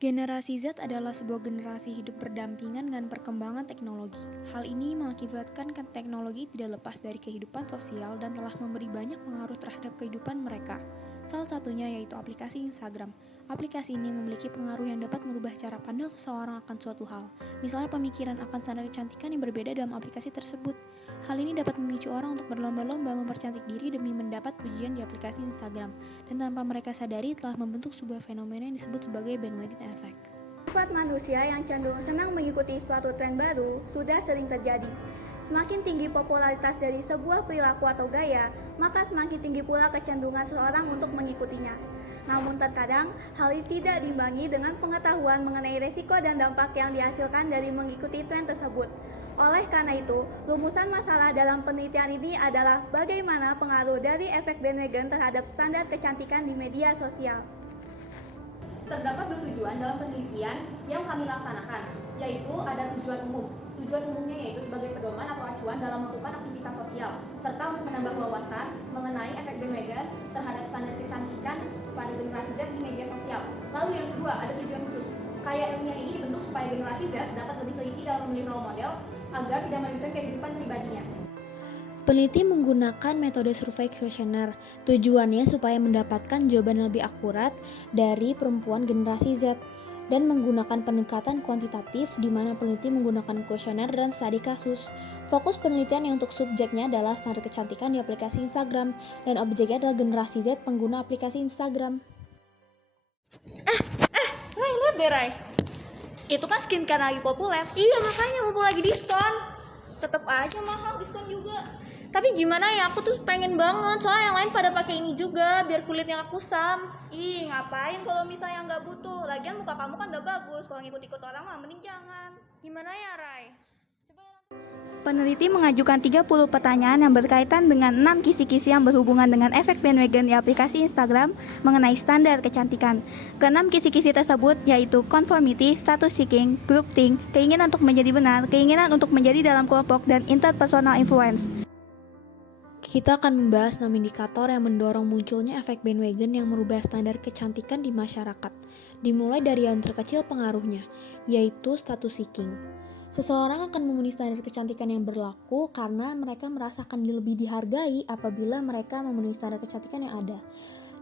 Generasi Z adalah sebuah generasi hidup berdampingan dengan perkembangan teknologi. Hal ini mengakibatkan teknologi tidak lepas dari kehidupan sosial dan telah memberi banyak pengaruh terhadap kehidupan mereka. Salah satunya yaitu aplikasi Instagram. Aplikasi ini memiliki pengaruh yang dapat merubah cara pandang seseorang akan suatu hal. Misalnya pemikiran akan standar kecantikan yang berbeda dalam aplikasi tersebut. Hal ini dapat memicu orang untuk berlomba-lomba mempercantik diri demi mendapat pujian di aplikasi Instagram, dan tanpa mereka sadari telah membentuk sebuah fenomena yang disebut sebagai bandwagon effect. Sifat manusia yang cenderung senang mengikuti suatu tren baru sudah sering terjadi. Semakin tinggi popularitas dari sebuah perilaku atau gaya, maka semakin tinggi pula kecenderungan seseorang untuk mengikutinya. Namun terkadang, hal ini tidak diimbangi dengan pengetahuan mengenai resiko dan dampak yang dihasilkan dari mengikuti tren tersebut. Oleh karena itu, rumusan masalah dalam penelitian ini adalah bagaimana pengaruh dari efek bandwagon terhadap standar kecantikan di media sosial. Terdapat dua tujuan dalam penelitian yang kami laksanakan, yaitu ada tujuan umum. Tujuan umumnya yaitu sebagai pedoman atau acuan dalam melakukan aktivitas sosial, serta untuk menambah wawasan mengenai efek bandwagon terhadap standar kecantikan pada generasi Z di media sosial. Lalu yang kedua, ada tujuan khusus. Karya ilmiah ini dibentuk supaya generasi Z dapat lebih teliti dalam memilih role model agar tidak merugikan kehidupan pribadinya. Peneliti menggunakan metode survei kuesioner. Tujuannya supaya mendapatkan jawaban lebih akurat dari perempuan generasi Z, dan menggunakan pendekatan kuantitatif di mana peneliti menggunakan kuesioner dan studi kasus. Fokus penelitian yang untuk subjeknya adalah standar kecantikan di aplikasi Instagram, dan objeknya adalah generasi Z pengguna aplikasi Instagram. Rai, lihat deh Rai. Itu kan skincare lagi populer. Iya, makanya mumpung lagi diskon. Tetap aja mahal, diskon juga. Tapi gimana ya, aku tuh pengen banget, soalnya yang lain pada pakai ini juga biar kulitnya gak kusam. Ih, ngapain kalau misalnya nggak butuh? Lagian muka kamu kan udah bagus. Kalau ngikut-ikut orang mah mending jangan. Gimana ya Rai? Peneliti mengajukan 30 pertanyaan yang berkaitan dengan 6 kisi-kisi yang berhubungan dengan efek bandwagon di aplikasi Instagram mengenai standar kecantikan. Keenam kisi-kisi tersebut yaitu conformity, status seeking, groupthink, keinginan untuk menjadi benar, keinginan untuk menjadi dalam kelompok, dan interpersonal influence. Kita akan membahas 6 indikator yang mendorong munculnya efek bandwagon yang merubah standar kecantikan di masyarakat. Dimulai dari yang terkecil pengaruhnya, yaitu status seeking. Seseorang akan memenuhi standar kecantikan yang berlaku karena mereka merasakan lebih dihargai apabila mereka memenuhi standar kecantikan yang ada.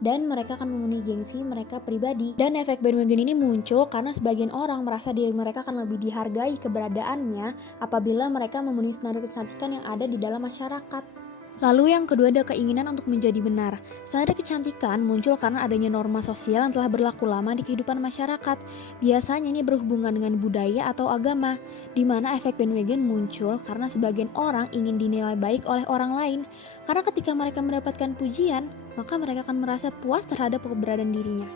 Dan mereka akan memenuhi gengsi mereka pribadi. Dan efek bandwagon ini muncul karena sebagian orang merasa diri mereka akan lebih dihargai keberadaannya apabila mereka memenuhi standar kecantikan yang ada di dalam masyarakat. Lalu yang kedua ada keinginan untuk menjadi benar. Standar kecantikan muncul karena adanya norma sosial yang telah berlaku lama di kehidupan masyarakat. Biasanya ini berhubungan dengan budaya atau agama, di mana efek bandwagon muncul karena sebagian orang ingin dinilai baik oleh orang lain. Karena ketika mereka mendapatkan pujian, maka mereka akan merasa puas terhadap keberadaan dirinya.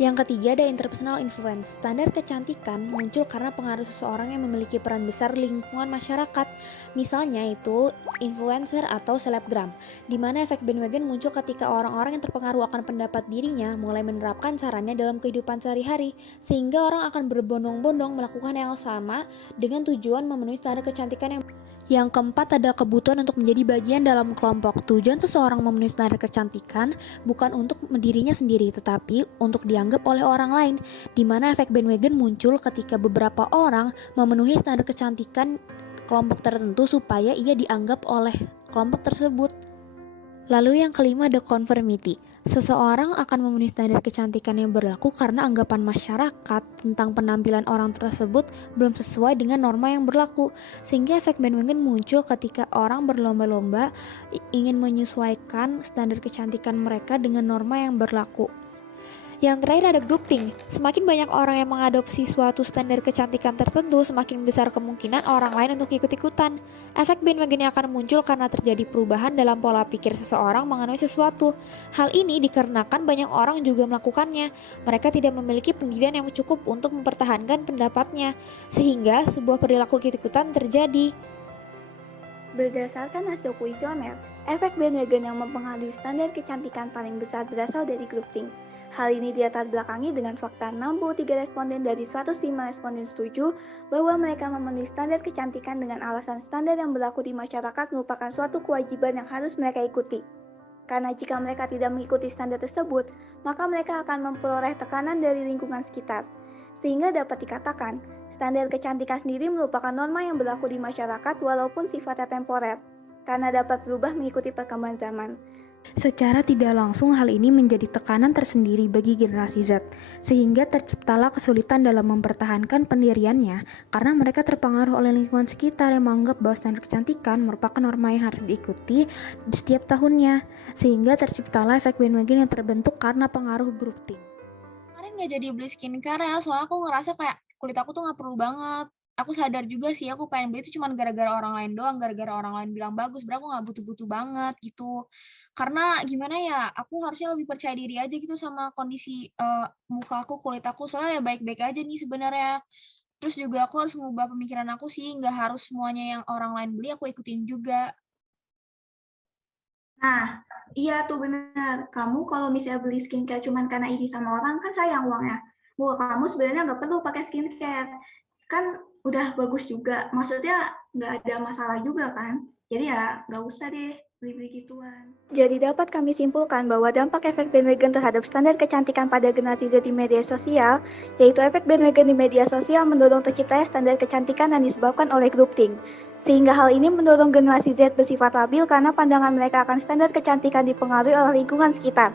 Yang ketiga ada interpersonal influence. Standar kecantikan muncul karena pengaruh seseorang yang memiliki peran besar di lingkungan masyarakat. Misalnya itu influencer atau selebgram, di mana efek bandwagon muncul ketika orang-orang yang terpengaruh akan pendapat dirinya mulai menerapkan caranya dalam kehidupan sehari-hari, sehingga orang akan berbondong-bondong melakukan yang sama dengan tujuan memenuhi standar kecantikan yang keempat ada kebutuhan untuk menjadi bagian dalam kelompok. Tujuan seseorang memenuhi standar kecantikan bukan untuk dirinya sendiri, tetapi untuk dianggap oleh orang lain, di mana efek bandwagon muncul ketika beberapa orang memenuhi standar kecantikan kelompok tertentu supaya ia dianggap oleh kelompok tersebut. Lalu yang kelima ada conformity. Seseorang akan memenuhi standar kecantikan yang berlaku karena anggapan masyarakat tentang penampilan orang tersebut belum sesuai dengan norma yang berlaku, sehingga efek bandwagon muncul ketika orang berlomba-lomba ingin menyesuaikan standar kecantikan mereka dengan norma yang berlaku. Yang terakhir ada groupthink. Semakin banyak orang yang mengadopsi suatu standar kecantikan tertentu, semakin besar kemungkinan orang lain untuk ikut-ikutan. Efek bandwagon akan muncul karena terjadi perubahan dalam pola pikir seseorang mengenai sesuatu. Hal ini dikarenakan banyak orang juga melakukannya. Mereka tidak memiliki pendidikan yang cukup untuk mempertahankan pendapatnya, sehingga sebuah perilaku ikut-ikutan terjadi. Berdasarkan hasil kuesioner, efek bandwagon yang mempengaruhi standar kecantikan paling besar berasal dari groupthink. Hal ini dilatar belakangi dengan fakta 63 responden dari 105 responden setuju bahwa mereka memenuhi standar kecantikan dengan alasan standar yang berlaku di masyarakat merupakan suatu kewajiban yang harus mereka ikuti. Karena jika mereka tidak mengikuti standar tersebut, maka mereka akan memperoleh tekanan dari lingkungan sekitar. Sehingga dapat dikatakan, standar kecantikan sendiri merupakan norma yang berlaku di masyarakat walaupun sifatnya temporer, karena dapat berubah mengikuti perkembangan zaman. Secara tidak langsung hal ini menjadi tekanan tersendiri bagi generasi Z, sehingga terciptalah kesulitan dalam mempertahankan pendiriannya karena mereka terpengaruh oleh lingkungan sekitar yang menganggap bahwa standar kecantikan merupakan norma yang harus diikuti di setiap tahunnya, sehingga terciptalah efek bandwagon yang terbentuk karena pengaruh grup think. Kemarin nggak jadi beli skincare ya, soalnya aku ngerasa kayak kulit aku tuh nggak perlu banget. Aku sadar juga sih aku pengen beli itu cuman gara-gara orang lain doang, gara-gara orang lain bilang bagus, sebenarnya aku nggak butuh-butuh banget gitu. Karena gimana ya, aku harusnya lebih percaya diri aja gitu sama kondisi, muka aku, kulit aku, soalnya ya baik-baik aja nih sebenarnya. Terus juga aku harus mengubah pemikiran aku sih, nggak harus semuanya yang orang lain beli aku ikutin juga. Nah, iya tuh benar. Kamu kalau misalnya beli skincare cuman karena iri sama orang, kan sayang uangnya. Muka kamu sebenarnya nggak perlu pakai skincare. Kan udah bagus juga. Maksudnya nggak ada masalah juga kan. Jadi ya nggak usah deh beli-beli gituan. Jadi dapat kami simpulkan bahwa dampak efek bandwagon terhadap standar kecantikan pada generasi Z di media sosial, yaitu efek bandwagon di media sosial mendorong terciptanya standar kecantikan yang disebabkan oleh grup think. Sehingga hal ini mendorong generasi Z bersifat labil karena pandangan mereka akan standar kecantikan dipengaruhi oleh lingkungan sekitar,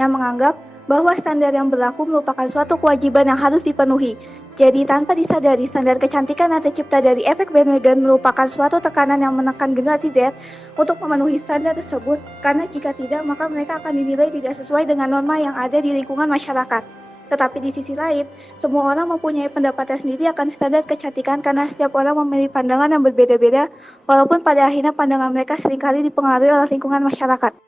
yang menganggap bahwa standar yang berlaku merupakan suatu kewajiban yang harus dipenuhi. Jadi tanpa disadari, standar kecantikan yang tercipta dari efek bandwagon merupakan suatu tekanan yang menekan generasi Z untuk memenuhi standar tersebut, karena jika tidak, maka mereka akan dinilai tidak sesuai dengan norma yang ada di lingkungan masyarakat. Tetapi di sisi lain, semua orang mempunyai pendapatnya sendiri akan standar kecantikan karena setiap orang memiliki pandangan yang berbeda-beda, walaupun pada akhirnya pandangan mereka seringkali dipengaruhi oleh lingkungan masyarakat.